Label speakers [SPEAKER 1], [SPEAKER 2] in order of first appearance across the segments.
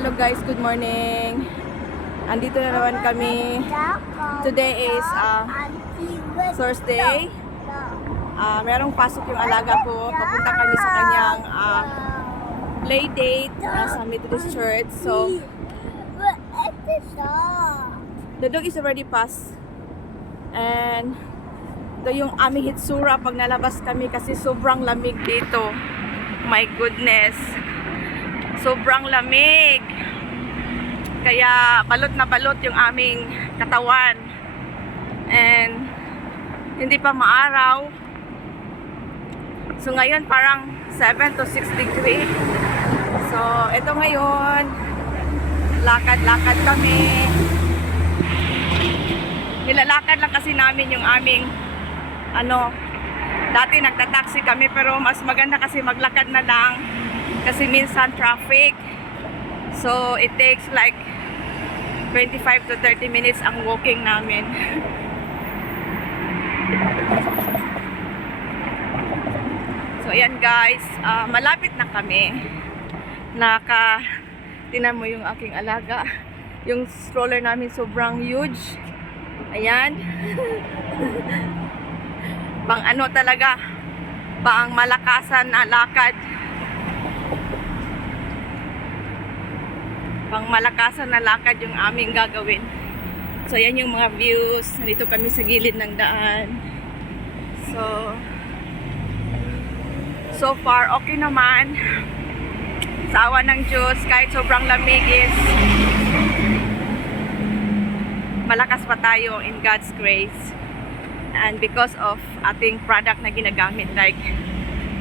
[SPEAKER 1] Hello guys, good morning. Andito na naman kami. Today is uh, Thursday. Uh, merong pasok yung alaga ko. Papunta kami sa kanyang uh, play date uh, sa Methodist Church. So, the dog is already passed. And ito yung aming hitsura pag nalabas kami kasi sobrang lamig dito. My goodness. Sobrang lamig. Kaya balot na balot yung aming katawan. And hindi pa maaraw. So ngayon parang 7 to 6 degree. So ito ngayon, lakad-lakad kami. Nilalakad lang kasi namin yung aming ano, dati nagta-taxi kami pero mas maganda kasi maglakad na lang kasi minsan traffic. So it takes like 25 to 30 minutes ang walking namin. So ayan guys, ah, malapit na kami. Naka tinan mo yung aking alaga. Yung stroller namin sobrang huge. Ayan. Pang ano talaga, pang malakasan na lakad. Pang malakasan na lakad yung aming gagawin. So, yan yung mga views. Nandito kami sa gilid ng daan. So, so far, okay naman. Sa awa ng Diyos, kahit sobrang lamig is malakas pa tayo in God's grace. And because of ating product na ginagamit like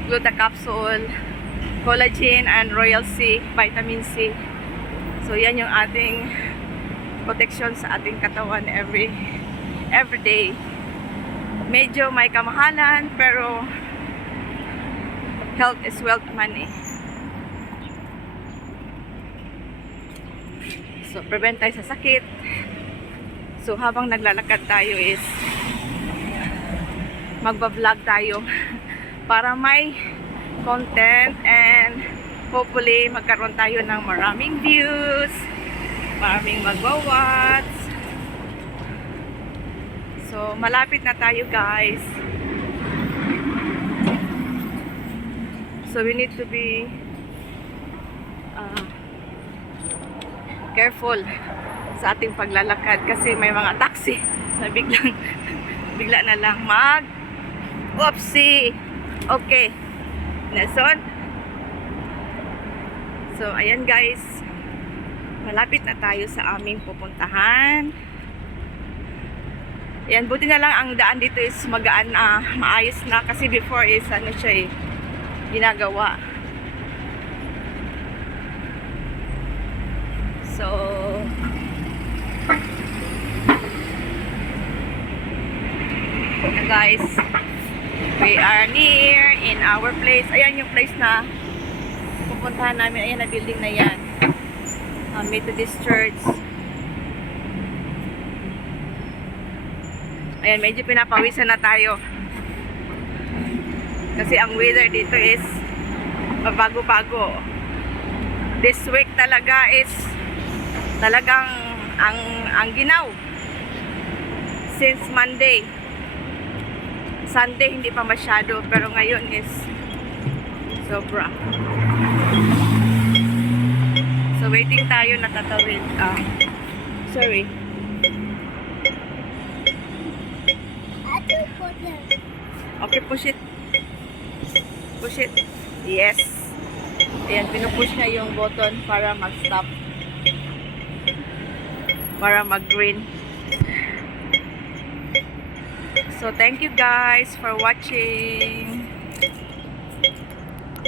[SPEAKER 1] Gluta Capsule, Collagen, and Royal C, Vitamin C. So yan yung ating protection sa ating katawan every every day. Medyo may kamahalan pero health is wealth man eh. So prevent tayo sa sakit. So habang naglalakad tayo is magba-vlog tayo para may content and hopefully magkaroon tayo ng maraming views, maraming magwa-watch. So malapit na tayo guys. So we need to be uh, careful sa ating paglalakad kasi may mga taxi na biglang bigla na lang mag Oopsie! Okay. Nelson? So, ayan guys. Malapit na tayo sa aming pupuntahan. Ayan, buti na lang ang daan dito is magaan na, maayos na. Kasi before is ano siya eh, ginagawa. So, guys, we are near in our place. Ayan yung place na pupuntahan namin. Ayan na building na yan. Uh, Methodist Church. Ayan, medyo pinapawisan na tayo. Kasi ang weather dito is mabago-bago. This week talaga is talagang ang ang ginaw since Monday. Sunday hindi pa masyado pero ngayon is sobra. So waiting tayo na tatawid. Ah, sorry. Okay, push it. Push it. Yes. Ayan, pinupush niya yung button para mag-stop. Para mag-green. So, thank you guys for watching.